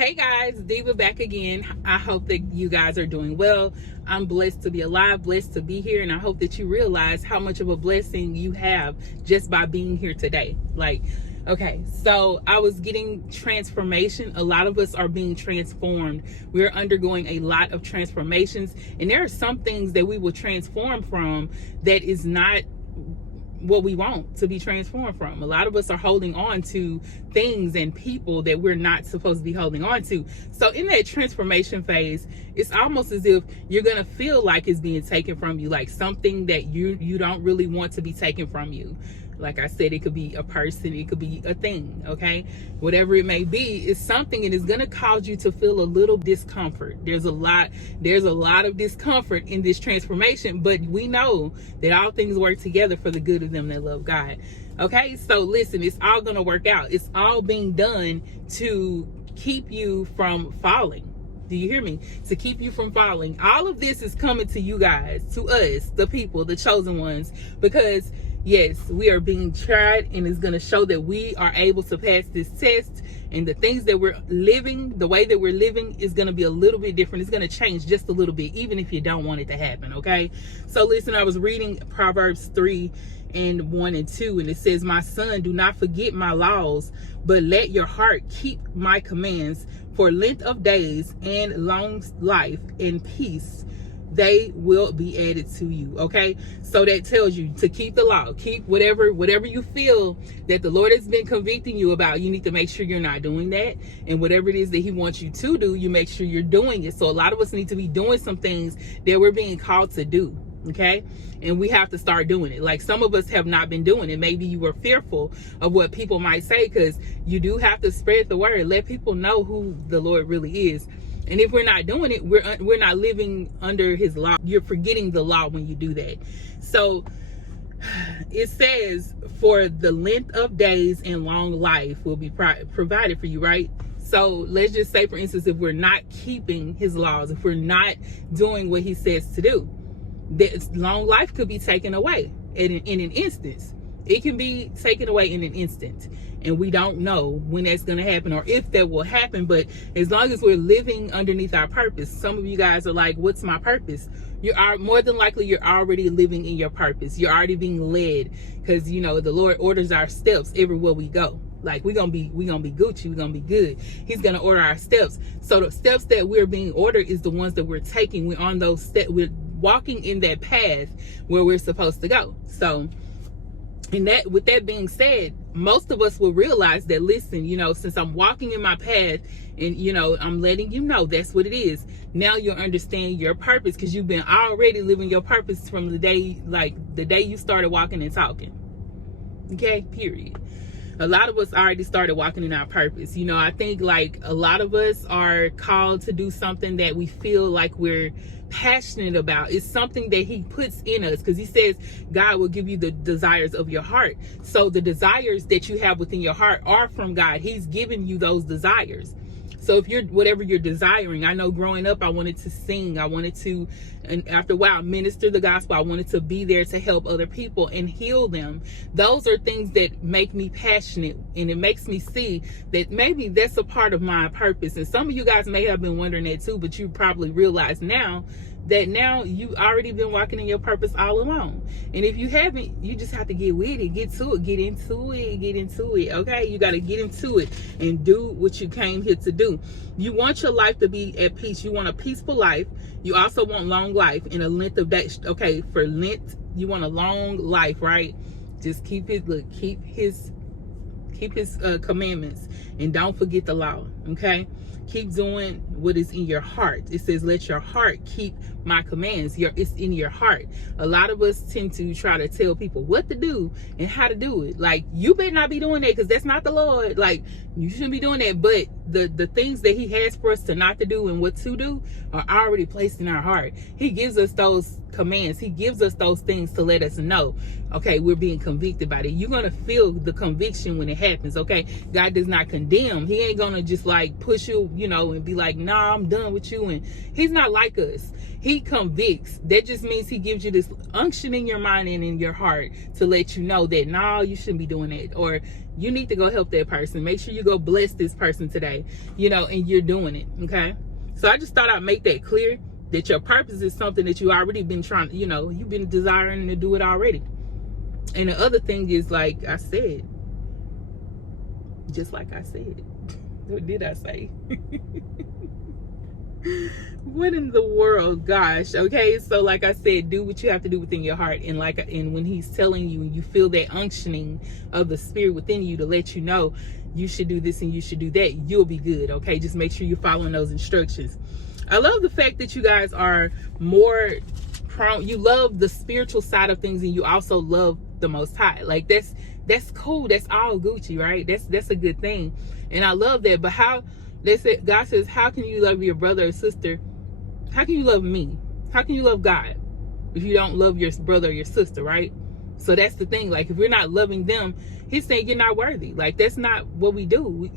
Hey guys, Diva back again. I hope that you guys are doing well. I'm blessed to be alive, blessed to be here, and I hope that you realize how much of a blessing you have just by being here today. Okay, so I was getting transformation. A lot of us are being transformed. We're undergoing a lot of transformations, and there are some things that we will transform from that is not what we want to be transformed from. A lot of us are holding on to things and people that we're not supposed to be holding on to. So in that transformation phase, it's almost as if you're gonna feel like it's being taken from you, like something that you don't really want to be taken from you. Like I said, it could be a person, it could be a thing, okay? Whatever it may be, it's something, and it's gonna cause you to feel a little discomfort. There's a lot of discomfort in this transformation, but we know that all things work together for the good of them that love God. Okay, so listen, it's all gonna work out. It's all being done to keep you from falling. Do you hear me? To keep you from falling. All of this is coming to you guys, to us, the people, the chosen ones, because yes, we are being tried, and it's going to show that we are able to pass this test, and the things that we're living, the way that we're living is going to be a little bit different. It's going to change just a little bit, even if you don't want it to happen, okay? So listen, I was reading Proverbs 3:1-2, and it says, "My son, do not forget my laws, but let your heart keep my commands. For length of days and long life and peace, they will be added to you." Okay, so that tells you to keep the law, keep whatever you feel that the Lord has been convicting you about. You need to make sure you're not doing that, and whatever it is that he wants you to do, you make sure you're doing it. So a lot of us need to be doing some things that we're being called to do, okay? And we have to start doing it. Like, some of us have not been doing it. Maybe you were fearful of what people might say, because you do have to spread the word, let people know who the Lord really is. And if we're not doing it, we're not living under his law. You're forgetting the law when you do that. So it says, for the length of days and long life will be provided for you, right? So let's just say, for instance, if we're not keeping his laws, if we're not doing what he says to do, that long life could be taken away in an instance. It can be taken away in an instant, and we don't know when that's going to happen or if that will happen. But as long as we're living underneath our purpose, some of you guys are like, what's my purpose? You are more than likely, you're already living in your purpose. You're already being led, because you know the Lord orders our steps everywhere we go. Like, we're gonna be Gucci, we're gonna be good. He's gonna order our steps. So the steps that we're being ordered is the ones that we're taking. We're on those steps, we're walking in that path where we're supposed to go. So with that being said, most of us will realize that, listen, you know, since I'm walking in my path, and you know, I'm letting you know that's what it is. Now you'll understand your purpose, because you've been already living your purpose from the day you started walking and talking. Okay, period. A lot of us already started walking in our purpose. You know, I think like a lot of us are called to do something that we feel like we're passionate about. It's something that he puts in us, because he says God will give you the desires of your heart. So the desires that you have within your heart are from God. He's given you those desires. So if you're, whatever you're desiring, I know growing up, I wanted to sing. I wanted to, and after a while, minister the gospel. I wanted to be there to help other people and heal them. Those are things that make me passionate, and it makes me see that maybe that's a part of my purpose. And some of you guys may have been wondering that too, but you probably realize now that now you already been walking in your purpose all along. And if you haven't, you just have to get with it, get into it, okay? You got to get into it and do what you came here to do. You want your life to be at peace. You want a peaceful life. You also want long life and a length of days. Okay, for length, you want a long life, right? Just keep his commandments, and don't forget the law, okay? Keep doing what is in your heart. It says, let your heart keep my commands. It's in your heart. A lot of us tend to try to tell people what to do and how to do it. Like, you better not be doing that, because that's not the Lord. Like, you shouldn't be doing that. But the things that he has for us to not to do and what to do are already placed in our heart. He gives us those commands. He gives us those things to let us know, okay, we're being convicted by it. You're going to feel the conviction when it happens, okay? God does not condemn. He ain't going to just like push you, you know, and be like, nah, I'm done with you. And he's not like us. He convicts. That just means he gives you this unction in your mind and in your heart to let you know that, nah, you shouldn't be doing that. Or you need to go help that person. Make sure you go bless this person today, and you're doing it. Okay. So I just thought I'd make that clear, that your purpose is something that you already been trying, you've been desiring to do it already. And the other thing is, like I said, just like I said, what did I say? What in the world? Gosh. Okay, so like I said, do what you have to do within your heart. And when he's telling you, and you feel that unctioning of the spirit within you to let you know you should do this and you should do that, you'll be good. Okay, just make sure you're following those instructions. I love the fact that you guys are more prone, you love the spiritual side of things, and you also love the Most High. Like that's cool. That's all Gucci, right? That's a good thing. And I love that. But God says, how can you love your brother or sister? How can you love me? How can you love God if you don't love your brother or your sister, right? So that's the thing. Like, if we're not loving them, he's saying you're not worthy. Like, that's not what we do.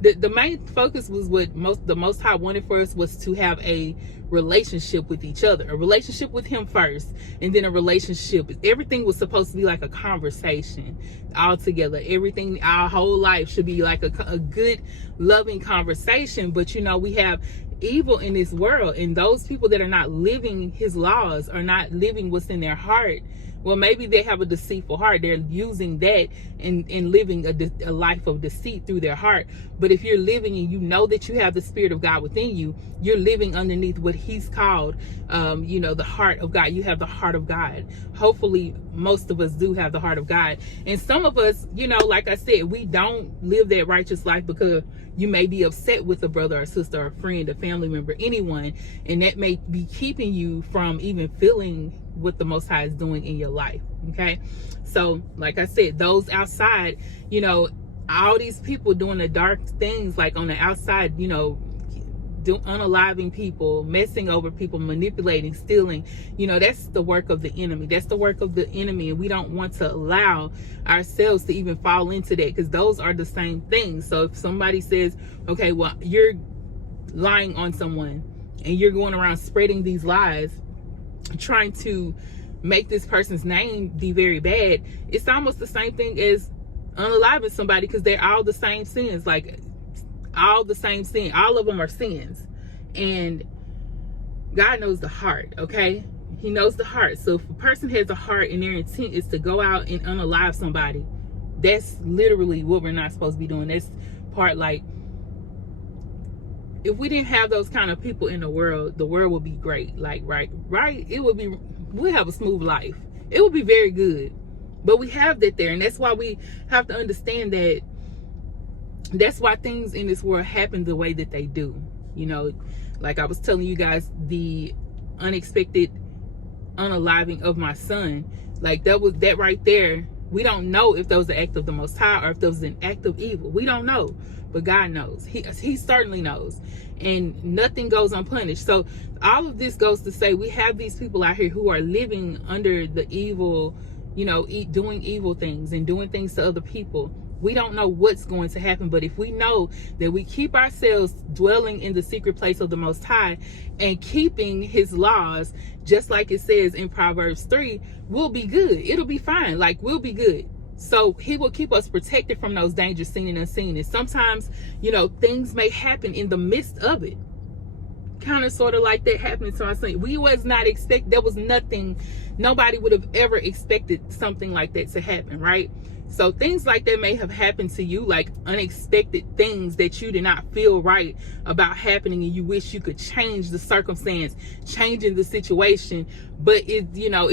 The main focus was what the Most High wanted for us was to have a relationship with each other, a relationship with him first, and then a relationship. Everything was supposed to be like a conversation all together. Everything, our whole life should be like a good, loving conversation. But we have evil in this world, and those people that are not living his laws, are not living what's in their heart. Well, maybe they have a deceitful heart. They're using that and living a life of deceit through their heart. But if you're living and you know that you have the Spirit of God within you, you're living underneath what he's called, the heart of God. You have the heart of God. Hopefully, most of us do have the heart of God. And some of us, like I said, we don't live that righteous life because you may be upset with a brother or sister or a friend, a family member, anyone, and that may be keeping you from even feeling what the Most High is doing in your life. Okay, so like I said, those outside, all these people doing the dark things, like on the outside, unaliving people, messing over people, manipulating, stealing, that's the work of the enemy. That's the work of the enemy, and we don't want to allow ourselves to even fall into that, because those are the same things. So if somebody says, okay, well, you're lying on someone and you're going around spreading these lies, trying to make this person's name be very bad, it's almost the same thing as unaliving somebody, because they're all the same sins. Like, all the same sin, all of them are sins. And God knows the heart. Okay, he knows the heart. So if a person has a heart and their intent is to go out and unalive somebody, that's literally what we're not supposed to be doing. That's part, like, if we didn't have those kind of people in the world would be great. Like, right, we'll have a smooth life. It would be very good. But we have that there, and that's why we have to understand that that's why things in this world happen the way that they do. Like I was telling you guys, the unexpected unaliving of my son, like that right there, we don't know if that was an act of the Most High or if that was an act of evil. We don't know, but God knows. He certainly knows, and nothing goes unpunished. So all of this goes to say, we have these people out here who are living under the evil, doing evil things and doing things to other people. We don't know what's going to happen, but if we know that we keep ourselves dwelling in the secret place of the Most High and keeping his laws, just like it says in Proverbs 3, we'll be good. It'll be fine. Like, we'll be good. So he will keep us protected from those dangers seen and unseen. And sometimes, things may happen in the midst of it. Kind of sort of like that happening to my son. We was not there was nothing, nobody would have ever expected something like that to happen, right? So things like that may have happened to you, like unexpected things that you did not feel right about happening, and you wish you could change the circumstance, changing the situation, but it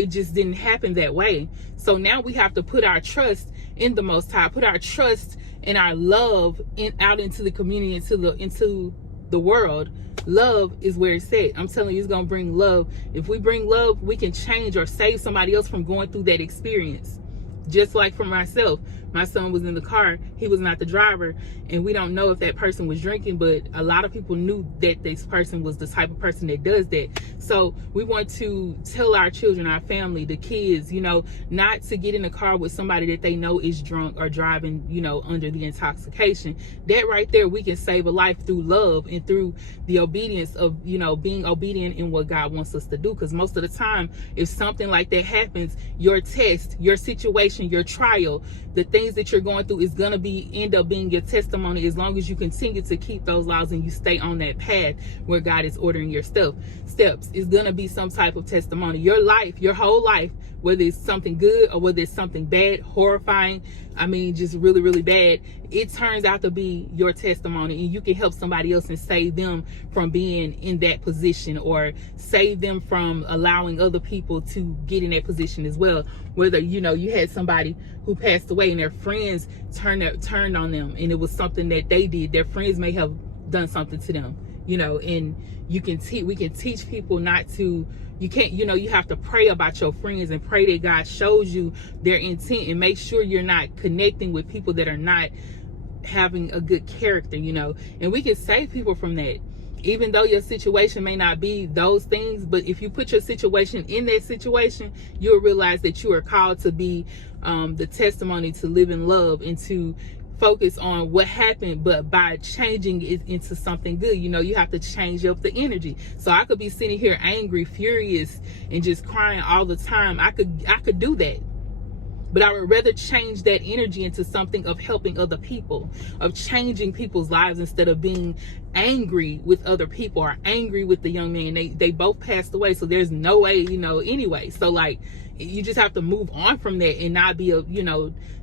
just didn't happen that way. So now we have to put our trust in the Most High, put our trust and our love out into the community, into the world. Love is where it's at. I'm telling you, it's gonna bring love. If we bring love, we can change or save somebody else from going through that experience. Just like for myself, my son was in the car, he was not the driver, and we don't know if that person was drinking, but a lot of people knew that this person was the type of person that does that. So we want to tell our children, our family, the kids, not to get in the car with somebody that they know is drunk or driving, under the intoxication. That right there, we can save a life through love and through the obedience of, being obedient in what God wants us to do. Because most of the time, if something like that happens, your test, your situation, your trial, the things that you're going through is going to end up being your testimony, as long as you continue to keep those laws and you stay on that path where God is ordering your steps. It's going to be some type of testimony. Your life, your whole life, whether it's something good or whether it's something bad, horrifying, just really, really bad, it turns out to be your testimony, and you can help somebody else and save them from being in that position, or save them from allowing other people to get in that position as well. Whether, you had somebody who passed away and their friends turned on them, and it was something that they did. Their friends may have done something to them, and we can teach people not to. You can't, you have to pray about your friends and pray that God shows you their intent, and make sure you're not connecting with people that are not having a good character, and we can save people from that. Even though your situation may not be those things, but if you put your situation in that situation, you'll realize that you are called to be the testimony, to live in love, and to focus on what happened, but by changing it into something good. You have to change up the energy. So I could be sitting here angry, furious, and just crying all the time. I could do that. But I would rather change that energy into something of helping other people, of changing people's lives, instead of being angry with other people or angry with the young man. They both passed away, so there's no way, anyway. So like, you just have to move on from that and not be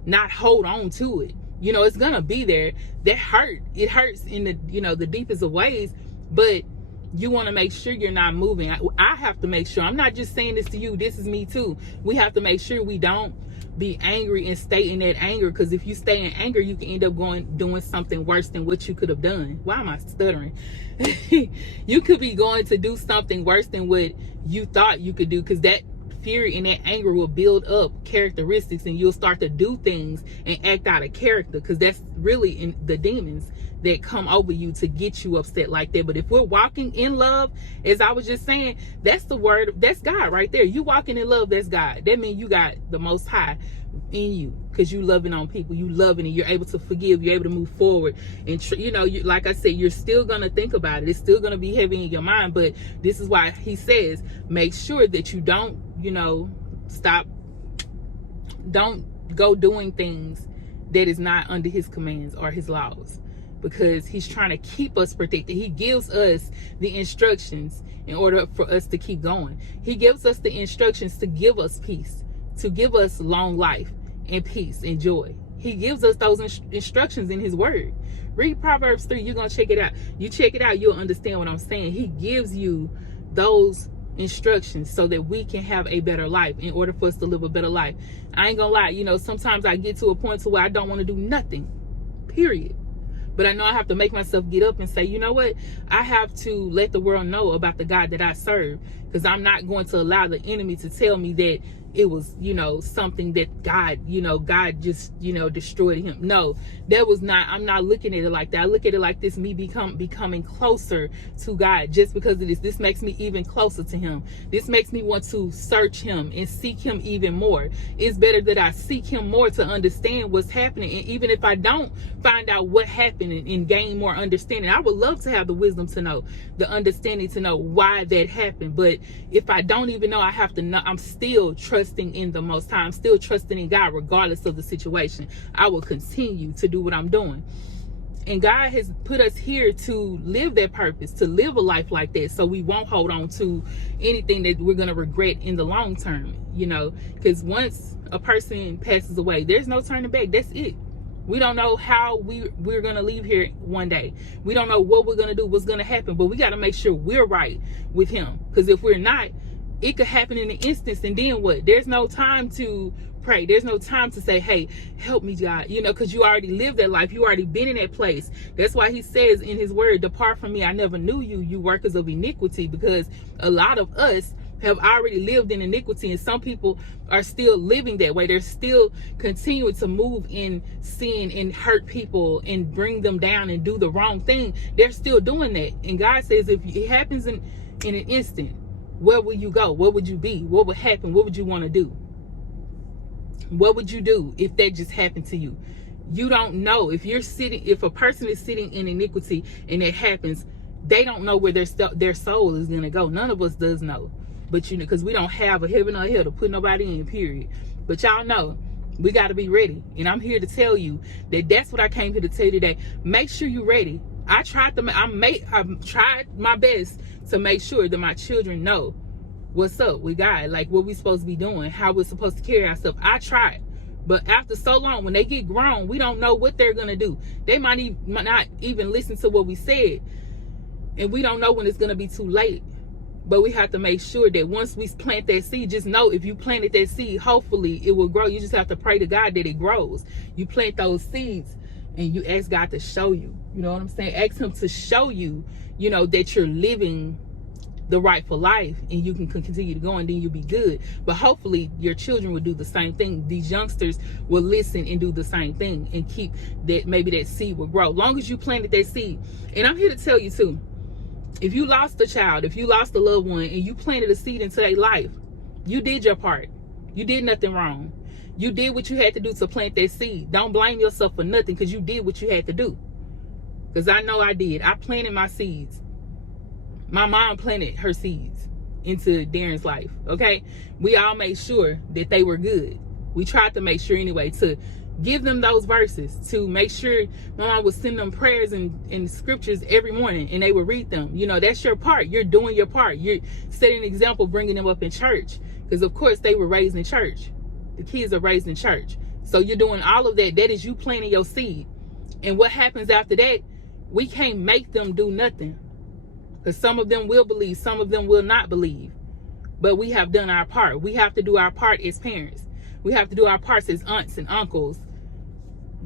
not hold on to it. It's gonna be there. That hurt. It hurts in the the deepest of ways, but you want to make sure you're not moving. I have to make sure. I'm not just saying this to you. This is me too. We have to make sure we don't be angry and stay in that anger, because if you stay in anger, you can end up doing something worse than what you could have done. Why am I stuttering? You could be going to do something worse than what you thought you could do, because that fury and that anger will build up characteristics, and you'll start to do things and act out of character, because that's really in the demons that come over you to get you upset like that. But if we're walking in love, as I was just saying, that's the word, that's God right there. You walking in love, that's God. That means you got the Most High in you, because you loving on people, you loving, and you're able to forgive, you're able to move forward. And like I said, you're still gonna think about it, it's still gonna be heavy in your mind, but this is why he says, make sure that you don't don't go doing things that is not under his commands or his laws, because he's trying to keep us protected. He gives us the instructions in order for us to keep going. He gives us the instructions to give us peace, to give us long life and peace and joy. He gives us those instructions in his word. Read Proverbs 3. You're going to check it out. You check it out, you'll understand what I'm saying. He gives you those instructions so that we can have a better life, in order for us to live a better life. I ain't gonna lie, sometimes I get to a point to where I don't want to do nothing, period. But I know I have to make myself get up and say, you know what? I have to let the world know about the God that I serve, because I'm not going to allow the enemy to tell me that it was, something that God just, destroyed him. No, that was not, I'm not looking at it like that. I look at it like this, me becoming closer to God just because of this. This makes me even closer to him. This makes me want to search him and seek him even more. It's better that I seek him more to understand what's happening. And even if I don't find out what happened and gain more understanding, I would love to have the wisdom to know, the understanding to know why that happened. But if I don't even know, I have to know. I'm still trusting in the Most High. I'm still trusting in God regardless of the situation. I will continue to do what I'm doing. And God has put us here to live that purpose, to live a life like that, so we won't hold on to anything that we're going to regret in the long term, because once a person passes away, there's no turning back. That's it. We don't know how we're going to leave here one day. We don't know what we're going to do, what's going to happen, but we got to make sure we're right with him, because if we're not, it could happen in an instance, and then what? There's no time to pray. There's no time to say, hey, help me, God, because you already lived that life. You already been in that place. That's why he says in his word, depart from me, I never knew you, you workers of iniquity, because a lot of us have already lived in iniquity, and some people are still living that way. They're still continuing to move in sin and hurt people and bring them down and do the wrong thing. They're still doing that. And God says, if it happens in an instant, where will you go? What would you be? What would happen? What would you want to do? What would you do if that just happened to you? You don't know. If a person is sitting in iniquity and it happens, they don't know where their soul is going to go. None of us does know. But because we don't have a heaven or hell to put nobody in, period. But y'all know, We got to be ready. And I'm here to tell you that that's what I came here to tell you today. Make sure you're ready. I tried my best to make sure that my children know what's up with God, like what we're supposed to be doing, how we're supposed to carry ourselves. I tried. But after so long, when they get grown, we don't know what they're going to do. They might not even listen to what we said. And we don't know when it's going to be too late. But we have to make sure that once we plant that seed, just know if you planted that seed, hopefully it will grow. You just have to pray to God that it grows. You plant those seeds and you ask God to show you. You know what I'm saying? Ask him to show you, you know, that you're living the rightful life and you can continue to go, and then you'll be good. But hopefully your children will do the same thing. These youngsters will listen and do the same thing and keep that, maybe that seed will grow. Long as you planted that seed. And I'm here to tell you too, if you lost a child, if you lost a loved one and you planted a seed into their life, you did your part. You did nothing wrong. You did what you had to do to plant that seed. Don't blame yourself for nothing, because you did what you had to do. Because I know I did. I planted my seeds. My mom planted her seeds into Darren's life, okay? We all made sure that they were good. We tried to make sure anyway, to give them those verses, to make sure my mom would send them prayers and scriptures every morning, and they would read them. You know, that's your part. You're doing your part. You're setting an example, bringing them up in church, because of course they were raised in church. The kids are raised in church. So you're doing all of that. That is you planting your seed. And what happens after that, we can't make them do nothing. Because some of them will believe, some of them will not believe. But we have done our part. We have to do our part as parents. We have to do our parts as aunts and uncles,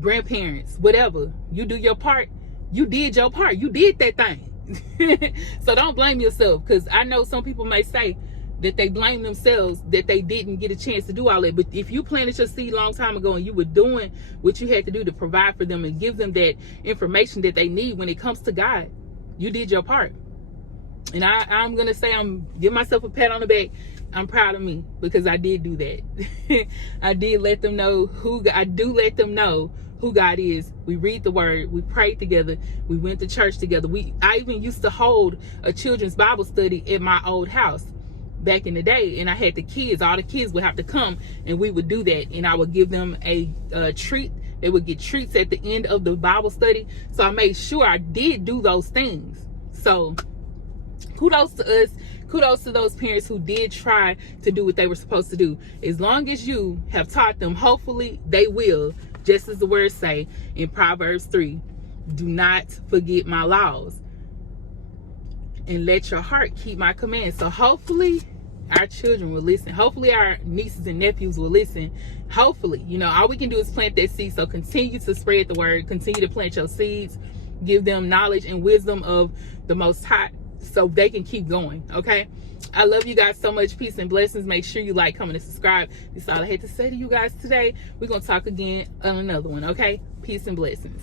grandparents, whatever. You do your part. You did your part. You did that thing. So don't blame yourself, because I know some people may say that they blame themselves that they didn't get a chance to do all that. But if you planted your seed a long time ago and you were doing what you had to do to provide for them and give them that information that they need when it comes to God, you did your part. And I'm going to say, I'm give myself a pat on the back. I'm proud of me, because I did do that. I did let them know I do let them know who God is. We read the word, we prayed together, we went to church together. I even used to hold a children's Bible study at my old house back in the day, and I had the kids, all the kids would have to come, and we would do that, and I would give them a treat. They would get treats at the end of the Bible study. So I made sure I did do those things. So kudos to us. Kudos to those parents who did try to do what they were supposed to do. As long as you have taught them, hopefully they will. Just as the words say in Proverbs 3, do not forget my laws, and let your heart keep my commands. So hopefully our children will listen. Hopefully our nieces and nephews will listen. Hopefully, you know, all we can do is plant that seed. So continue to spread the word. Continue to plant your seeds. Give them knowledge and wisdom of the Most High, so they can keep going. Okay, I love you guys so much. Peace and blessings. Make sure you like, comment, and subscribe. That's all I had to say to you guys today. We're gonna talk again on another one. Okay, peace and blessings.